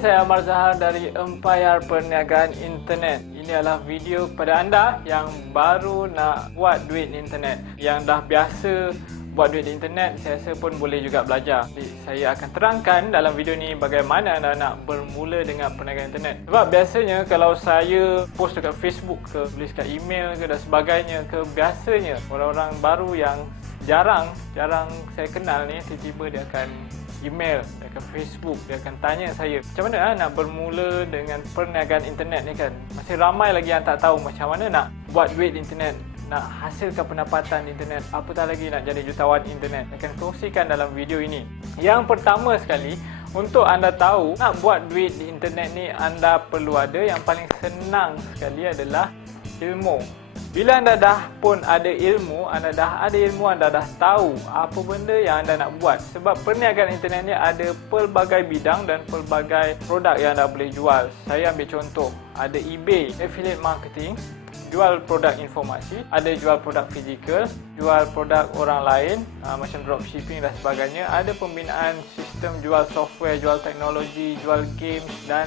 saya Amar Zahar dari Empayar Perniagaan Internet. Ini adalah video kepada anda yang baru nak buat duit internet. Yang dah biasa buat duit di internet, saya rasa pun boleh juga belajar. Jadi, saya akan terangkan dalam video ni bagaimana anda nak bermula dengan perniagaan internet. Sebab biasanya kalau saya post dekat Facebook ke, tulis kat email ke dan sebagainya ke, biasanya orang-orang baru yang jarang saya kenal ni, tiba-tiba dia akan email, dia akan Facebook, dia akan tanya saya macam mana nak bermula dengan perniagaan internet ni kan. Masih ramai lagi yang tak tahu macam mana nak buat duit internet, nak hasilkan pendapatan internet, apatah lagi nak jadi jutawan internet. Saya akan kongsikan dalam video ini. Yang pertama sekali, untuk anda tahu nak buat duit di internet ni, anda perlu ada yang paling senang sekali adalah ilmu. Bila anda dah pun ada ilmu, anda dah tahu apa benda yang anda nak buat. Sebab perniagaan internet ni ada pelbagai bidang dan pelbagai produk yang anda boleh jual. Saya ambil contoh, ada eBay, affiliate marketing, jual produk informasi, ada jual produk fizikal, jual produk orang lain macam dropshipping dan sebagainya. Ada pembinaan sistem, jual software, jual teknologi, jual games dan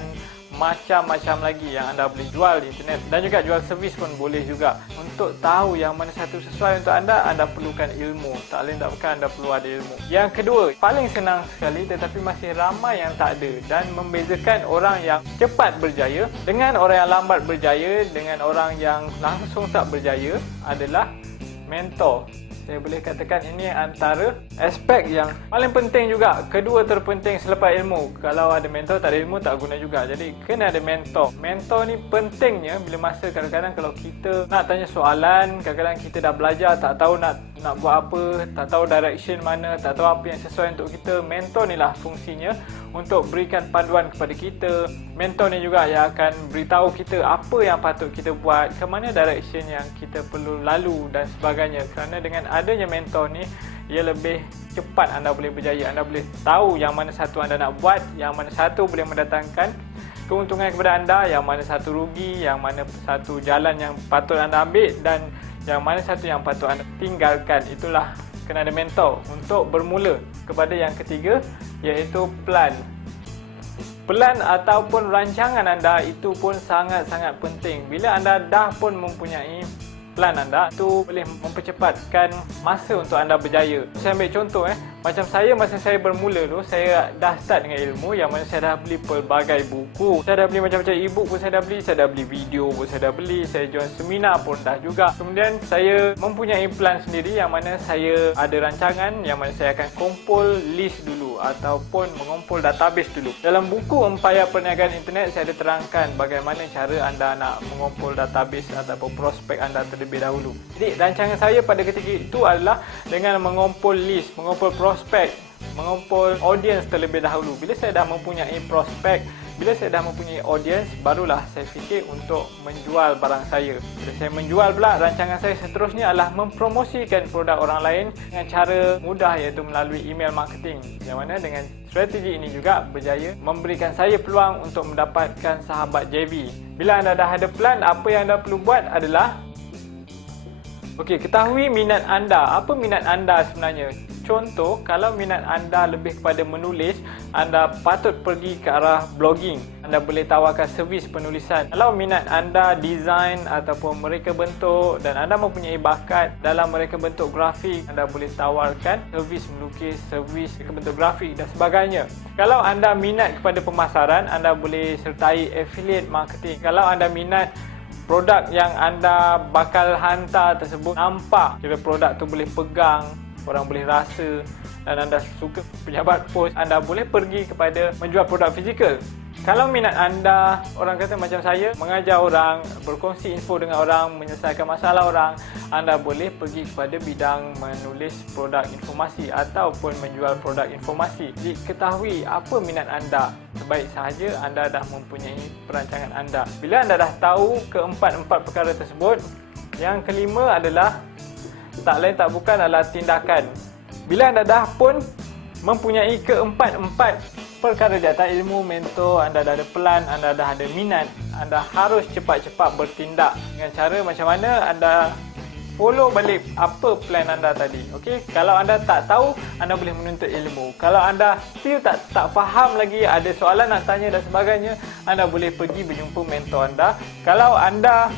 macam-macam lagi yang anda boleh jual di internet. Dan juga jual servis pun boleh juga. Untuk tahu yang mana satu sesuai untuk anda perlukan ilmu. Tak lain tak bukan, anda perlu ada ilmu. Yang kedua, paling senang sekali tetapi masih ramai yang tak ada, dan membezakan orang yang cepat berjaya dengan orang yang lambat berjaya, dengan orang yang langsung tak berjaya adalah mentor. Saya boleh katakan ini antara aspek yang paling penting juga. Kedua terpenting selepas ilmu. Kalau ada mentor, tak ada ilmu, tak guna juga. Jadi kena ada mentor. Mentor ni pentingnya bila masa kadang-kadang kalau kita nak tanya soalan, kadang-kadang kita dah belajar, tak tahu nak buat apa, tak tahu direction mana, tak tahu apa yang sesuai untuk kita. Mentor ni lah fungsinya untuk berikan panduan kepada kita. Mentor ni juga yang akan beritahu kita apa yang patut kita buat, ke mana direction yang kita perlu lalu dan sebagainya. Kerana dengan adanya mentor ni, ia lebih cepat anda boleh berjaya. Anda boleh tahu yang mana satu anda nak buat, yang mana satu boleh mendatangkan keuntungan kepada anda, yang mana satu rugi, yang mana satu jalan yang patut anda ambil dan yang mana satu yang patut anda tinggalkan. Itulah kena ada mentor untuk bermula. Kepada yang ketiga, iaitu plan. Plan ataupun rancangan anda itu pun sangat-sangat penting. Bila anda dah pun mempunyai plan anda, itu boleh mempercepatkan masa untuk anda berjaya. Saya ambil contoh macam saya, masa saya bermula tu, saya dah start dengan ilmu yang mana saya dah beli pelbagai buku. Saya dah beli macam-macam e-book pun saya dah beli video pun saya dah beli, saya join seminar pun dah juga. Kemudian saya mempunyai plan sendiri yang mana saya ada rancangan yang mana saya akan kumpul list dulu ataupun mengumpul database dulu. Dalam buku Empayar Perniagaan Internet, saya ada terangkan bagaimana cara anda nak mengumpul database ataupun prospek anda terlebih dahulu. Jadi rancangan saya pada ketika itu adalah dengan mengumpul list, mengumpul prospek, mengumpul audience terlebih dahulu. Bila saya dah mempunyai prospek, bila saya dah mempunyai audience, barulah saya fikir untuk menjual barang saya. Bila saya menjual pula, rancangan saya seterusnya adalah mempromosikan produk orang lain dengan cara mudah, iaitu melalui email marketing. Yang mana dengan strategi ini juga berjaya memberikan saya peluang untuk mendapatkan sahabat JB. Bila anda dah ada plan, apa yang anda perlu buat adalah ketahui minat anda. Apa minat anda sebenarnya? Contoh, kalau minat anda lebih kepada menulis, anda patut pergi ke arah blogging. Anda boleh tawarkan servis penulisan. Kalau minat anda design ataupun mereka bentuk dan anda mempunyai bakat dalam mereka bentuk grafik, anda boleh tawarkan servis melukis, servis mereka bentuk grafik dan sebagainya. Kalau anda minat kepada pemasaran, anda boleh sertai affiliate marketing. Kalau anda minat produk yang anda bakal hantar tersebut nampak, kira produk tu boleh pegang, orang boleh rasa, dan anda suka pejabat pos, anda boleh pergi kepada menjual produk fizikal. Kalau minat anda, orang kata macam saya, mengajar orang, berkongsi info dengan orang, menyelesaikan masalah orang, anda boleh pergi kepada bidang menulis produk informasi ataupun menjual produk informasi. Jadi ketahui apa minat anda. Sebaik sahaja anda dah mempunyai perancangan anda. Bila anda dah tahu keempat-empat perkara tersebut, yang kelima adalah tak lain tak bukan adalah tindakan. Bila anda dah pun mempunyai keempat-empat perkara di atas, ilmu, mentor, anda dah ada plan, anda dah ada minat, anda harus cepat-cepat bertindak. Dengan cara macam mana anda follow balik apa plan anda tadi. Okey, kalau anda tak tahu, anda boleh menuntut ilmu. Kalau anda still tak faham lagi, ada soalan nak tanya dan sebagainya, anda boleh pergi berjumpa mentor anda. Kalau anda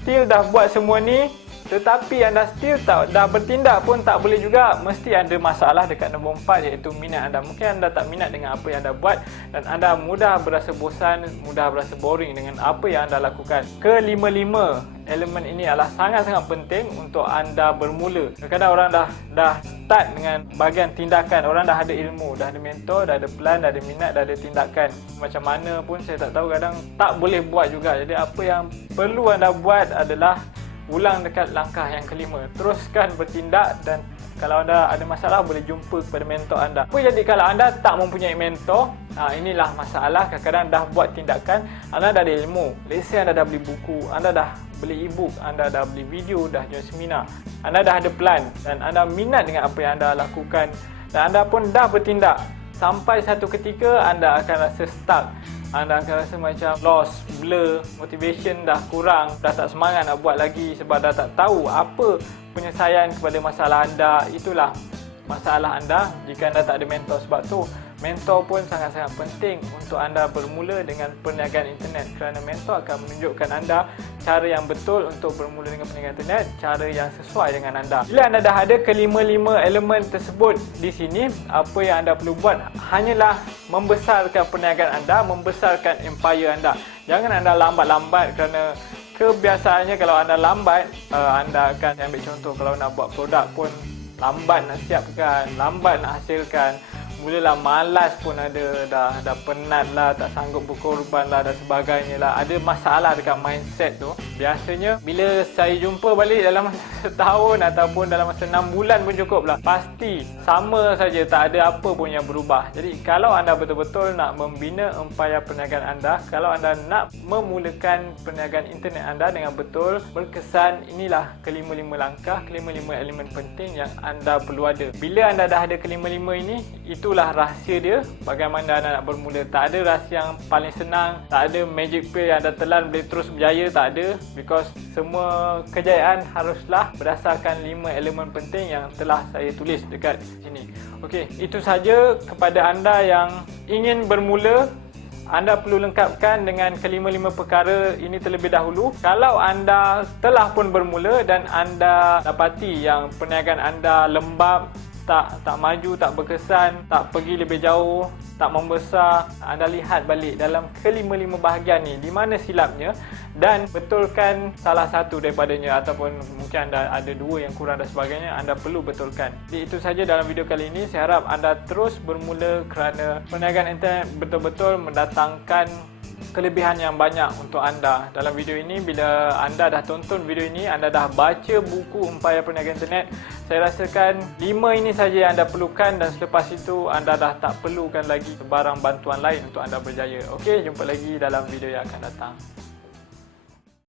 still dah buat semua ni tetapi anda still dah bertindak pun tak boleh juga, mesti ada masalah dekat nombor 4, iaitu minat anda. Mungkin anda tak minat dengan apa yang anda buat dan anda mudah berasa bosan, mudah berasa boring dengan apa yang anda lakukan. Kelima-lima elemen ini adalah sangat-sangat penting untuk anda bermula. Kadang-kadang orang dah start dengan bahagian tindakan, orang dah ada ilmu, dah ada mentor, dah ada plan, dah ada minat, dah ada tindakan. Macam mana pun saya tak tahu, kadang tak boleh buat juga. Jadi apa yang perlu anda buat adalah ulang dekat langkah yang kelima. Teruskan bertindak dan kalau anda ada masalah boleh jumpa kepada mentor anda. Apa jadi kalau anda tak mempunyai mentor? Inilah masalah. Kadang-kadang dah buat tindakan, anda dah ada ilmu. Let's say anda dah beli buku, anda dah beli e-book, anda dah beli video, dah join seminar. Anda dah ada plan dan anda minat dengan apa yang anda lakukan dan anda pun dah bertindak. Sampai satu ketika anda akan rasa stuck. Anda akan rasa macam lost, blur, motivation dah kurang, dah tak semangat nak buat lagi sebab dah tak tahu apa penyelesaian kepada masalah anda. Itulah masalah anda jika anda tak ada mentor. Sebab tu mentor pun sangat-sangat penting untuk anda bermula dengan perniagaan internet, kerana mentor akan menunjukkan anda cara yang betul untuk bermula dengan perniagaan internet, cara yang sesuai dengan anda. Bila anda dah ada kelima-lima elemen tersebut di sini, apa yang anda perlu buat hanyalah membesarkan perniagaan anda, membesarkan empire anda. Jangan anda lambat-lambat, kerana kebiasaannya kalau anda lambat, anda akan ambil contoh kalau nak buat produk pun lambat nak siapkan, lambat nak hasilkan. Mulalah malas pun ada, dah penat lah, tak sanggup berkorban lah dan sebagainya lah. Ada masalah dekat mindset tu. Biasanya bila saya jumpa balik dalam masa setahun ataupun dalam masa 6 bulan pun cukup lah. Pasti sama saja, tak ada apa pun yang berubah. Jadi kalau anda betul-betul nak membina empayar perniagaan anda, kalau anda nak memulakan perniagaan internet anda dengan betul, berkesan, inilah kelima-lima langkah, kelima-lima elemen penting yang anda perlu ada. Bila anda dah ada kelima-lima ini, itulah rahsia dia bagaimana anda nak bermula. Tak ada rahsia yang paling senang, tak ada magic pill yang anda telan boleh terus berjaya, tak ada. Because semua kejayaan haruslah berdasarkan 5 elemen penting yang telah saya tulis dekat sini. Okey, itu saja kepada anda yang ingin bermula. Anda perlu lengkapkan dengan kelima-lima perkara ini terlebih dahulu. Kalau anda telah pun bermula dan anda dapati yang perniagaan anda lembab, tak maju, tak berkesan, tak pergi lebih jauh, tak membesar, anda lihat balik dalam kelima-lima bahagian ni, di mana silapnya, dan betulkan salah satu daripadanya, ataupun mungkin anda ada 2 yang kurang dan sebagainya, anda perlu betulkan. Jadi itu saja dalam video kali ini. Saya harap anda terus bermula, kerana perniagaan internet betul-betul mendatangkan kelebihan yang banyak untuk anda. Dalam video ini, bila anda dah tonton video ini, anda dah baca buku Empayar Perniagaan Internet, saya rasakan 5 ini saja yang anda perlukan, dan selepas itu anda dah tak perlukan lagi sebarang bantuan lain untuk anda berjaya. Okey, jumpa lagi dalam video yang akan datang.